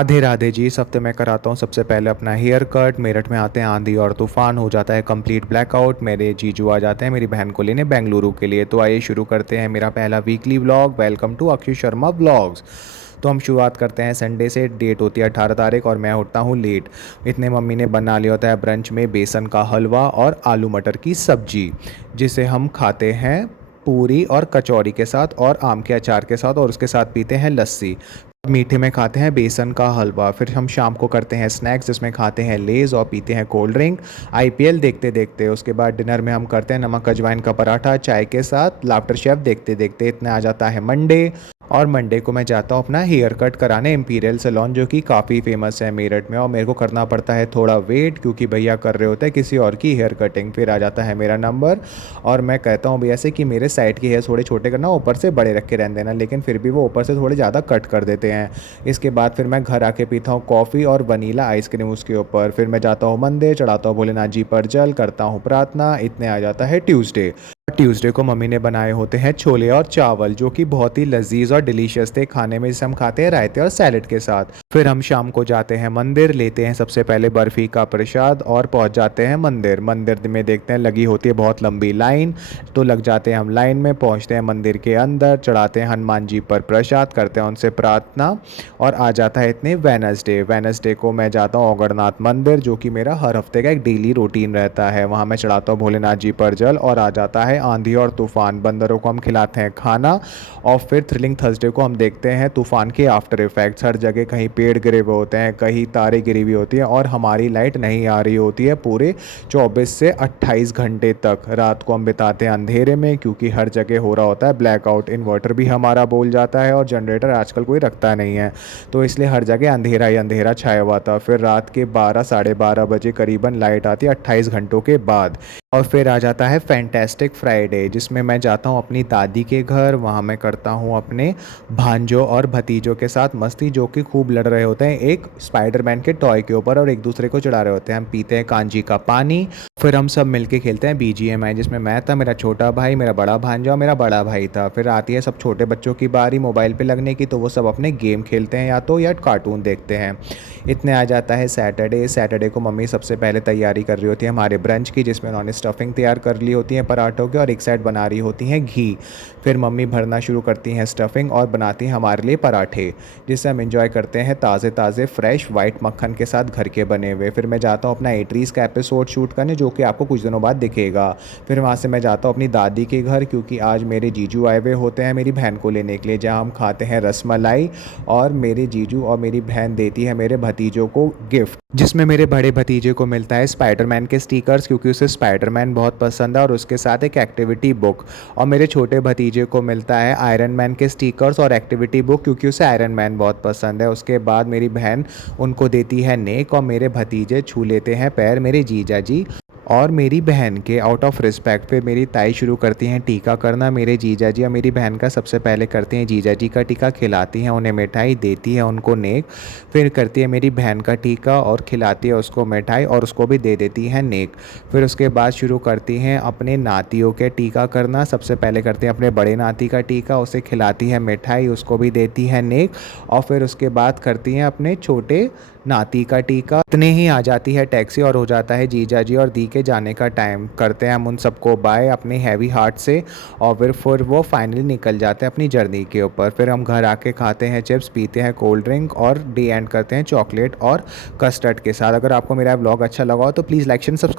राधे राधे जी। इस हफ्ते मैं कराता हूँ सबसे पहले अपना हेयर कट। मेरठ में आते हैं आंधी और तूफान, हो जाता है कंप्लीट ब्लैकआउट। मेरे जीजू आ जाते हैं मेरी बहन को लेने बेंगलुरु के लिए। तो आइए शुरू करते हैं मेरा पहला weekly vlog. Welcome to Akshay Sharma vlogs. तो हम शुरुआत करते हैं संडे से। डेट होती है 18 तारीख और मैं उठता हूँ लेट। इतने मम्मी ने बना लिया होता है ब्रंच में बेसन का हलवा और आलू मटर की सब्जी, जिसे हम खाते हैं पूरी और कचौरी के साथ और आम के अचार के साथ, और उसके साथ पीते हैं लस्सी। मीठे में खाते हैं बेसन का हलवा। फिर हम शाम को करते हैं स्नैक्स, जिसमें खाते हैं लेज़ और पीते हैं कोल्ड ड्रिंक आईपीएल देखते देखते। उसके बाद डिनर में हम करते हैं नमक अजवाइन का पराठा चाय के साथ लाफ्टर शेफ देखते देखते। इतना आ जाता है मंडे। और मंडे को मैं जाता हूँ अपना हेयर कट कराने इंपीरियल सैलून, जो कि काफ़ी फेमस है मेरठ में। और मेरे को करना पड़ता है थोड़ा वेट, क्योंकि भैया कर रहे होते हैं किसी और की हेयर कटिंग। फिर आ जाता है मेरा नंबर और मैं कहता हूँ भैया से कि मेरे साइड के हेयर थोड़े छोटे करना, ऊपर से बड़े रख के रहने देना। लेकिन फिर भी वो ऊपर से थोड़े ज़्यादा कट कर देते हैं। इसके बाद फिर मैं घर आके पीता हूँ कॉफ़ी और वनीला आइसक्रीम उसके ऊपर। फिर मैं जाता हूँ मंदिर, चढ़ाता हूँ भोलेनाथ जी पर जल, करता हूँ प्रार्थना। इतने आ जाता है ट्यूसडे। ट्यूसडे को मम्मी ने बनाए होते हैं छोले और चावल, जो कि बहुत ही लजीज और डिलीशियस थे खाने में, जिसे हम खाते हैं रायते और सैलेड के साथ। फिर हम शाम को जाते हैं मंदिर, लेते हैं सबसे पहले बर्फ़ी का प्रसाद और पहुंच जाते हैं मंदिर। मंदिर में देखते हैं लगी होती है बहुत लंबी लाइन, तो लग जाते हैं हम लाइन में। पहुंचते हैं मंदिर के अंदर, चढ़ाते हैं हनुमान जी पर प्रसाद, करते हैं उनसे प्रार्थना। और आ जाता है इतने वेनसडे। वेनसडे को मैं जाता हूँ ओगरनाथ मंदिर, जो कि मेरा हर हफ्ते का एक डेली रूटीन रहता है। वहाँ मैं चढ़ाता हूँ भोलेनाथ जी पर जल। और आ जाता है आंधी और तूफान। बंदरों को हम खिलाते हैं खाना। और फिर थ्रिलिंग थर्सडे को हम देखते हैं तूफान के आफ्टर इफेक्ट्स। हर जगह कहीं पेड़ गिरे हुए होते हैं, कहीं तारे गिरी हुई होती हैं, और हमारी लाइट नहीं आ रही होती है पूरे 24 से 28 घंटे तक। रात को हम बिताते हैं अंधेरे में, क्योंकि हर जगह हो रहा होता है ब्लैकआउट। इन्वर्टर भी हमारा बोल जाता है और जनरेटर आजकल कोई रखता नहीं है, तो इसलिए हर जगह अंधेरा ही अंधेरा छाया हुआ था। फिर रात के 12 साढ़े 12 बजे करीबन लाइट आती है 28 घंटों के बाद। और फिर आ जाता है फैंटेस्टिक फ्राइडे, जिसमें मैं जाता हूँ अपनी दादी के घर। वहाँ मैं करता हूँ अपने भांजों और भतीजों के साथ मस्ती, जो कि खूब लड़ रहे होते हैं एक स्पाइडरमैन के टॉय के ऊपर और एक दूसरे को चढ़ा रहे होते हैं। हम पीते हैं कांजी का पानी। फिर हम सब मिलके खेलते हैं बीजीएमआई, जिसमें मैं था, मेरा छोटा भाई, मेरा बड़ा भांजा और मेरा बड़ा भाई था। फिर आती है सब छोटे बच्चों की बारी मोबाइल पे लगने की, तो वो सब अपने गेम खेलते हैं या कार्टून देखते हैं। इतने आ जाता है सैटरडे। सैटरडे को मम्मी सबसे पहले तैयारी कर रही होती है हमारे ब्रंच की, जिसमें उन्होंने स्टफिंग तैयार कर ली होती है पराठों के, और एक साइड बना रही होती हैं घी। फिर मम्मी भरना शुरू करती हैं स्टफिंग और बनाती हैं हमारे लिए पराठे, जिससे हम इंजॉय करते हैं ताज़े ताज़े फ्रेश वाइट मक्खन के साथ घर के बने हुए। फिर मैं जाता हूँ अपना एट्रीज़ का एपिसोड शूट करने, जो कि आपको कुछ दिनों बाद दिखेगा। फिर वहाँ से मैं जाता हूँ अपनी दादी के घर, क्योंकि आज मेरे जीजू आए हुए होते हैं मेरी बहन को लेने के लिए, जहाँ हम खाते हैं रसमलाई। और मेरे जीजू और मेरी बहन देती है मेरे भतीजों को गिफ्ट, जिसमें मेरे बड़े भतीजे को मिलता है स्पाइडरमैन के स्टिकर्स, क्योंकि उसे स्पाइडरमैन बहुत पसंद है, और उसके साथ एक एक्टिविटी बुक। और मेरे छोटे भतीजे को मिलता है आयरन मैन के स्टिकर्स और एक्टिविटी बुक, क्योंकि उसे आयरन मैन बहुत पसंद है। उसके बाद मेरी बहन उनको देती है नेक, और मेरे भतीजे छू लेते हैं पैर मेरे जीजा जी और मेरी बहन के आउट ऑफ रिस्पेक्ट। फिर मेरी ताई शुरू करती हैं टीका करना। मेरे जीजा जी और मेरी बहन का सबसे पहले करती हैं जीजा जी का टीका, खिलाती हैं उन्हें मिठाई, देती है उनको नेक। फिर करती है मेरी बहन का टीका और खिलाती है उसको मिठाई, और उसको भी दे देती हैं नेक। फिर उसके बाद शुरू करती हैं अपने नातियों के टीका करना। सबसे पहले करती हैं अपने बड़े नाती का टीका, उसे खिलाती है मिठाई, उसको भी देती है नेक। और फिर उसके बाद करती हैं अपने छोटे नाती का टीका। इतने ही आ जाती है टैक्सी और हो जाता है जीजा जी और दी के जाने का टाइम। करते हैं हम उन सबको बाय अपने हैवी हार्ट से, और फिर वो फाइनली निकल जाते हैं अपनी जर्नी के ऊपर। फिर हम घर आके खाते हैं चिप्स, पीते हैं कोल्ड ड्रिंक और डे एंड करते हैं चॉकलेट और कस्टर्ड के साथ। अगर आपको मेरा ब्लॉग अच्छा लगा हो तो प्लीज़ लाइक एंड सब्सक्राइब।